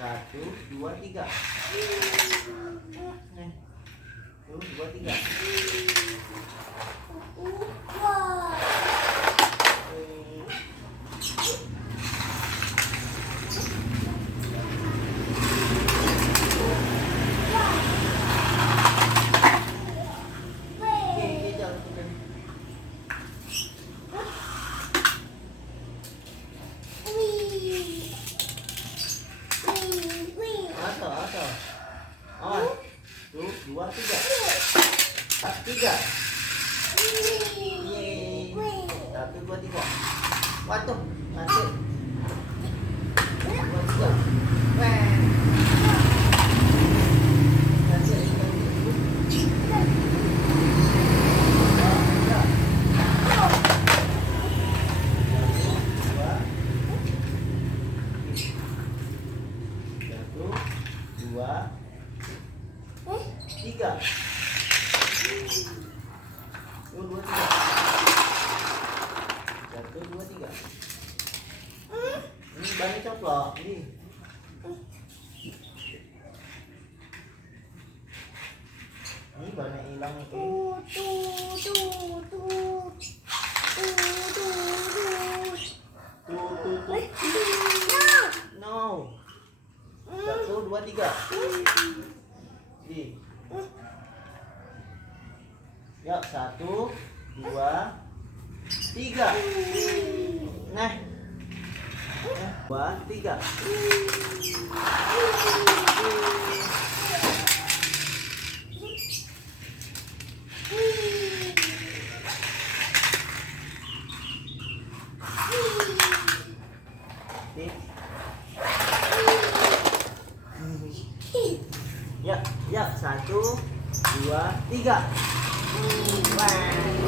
Satu, dua, tiga. Nih. Tuh, dua, tiga. Awas. Tuh, dua, tiga. Tiga. Yeay. Satu, dua, tiga. Waduh, mati. Dua, tiga. Weh. Dua, tiga. Tuh, dua, tiga. Satu, dua, tiga. Ini banyak coklat. Ini banyak hilang itu. No. Satu, dua, tiga. Ya, satu, dua, tiga. Nah, dua, tiga. Ya, ya, satu, dua, tiga. Wah.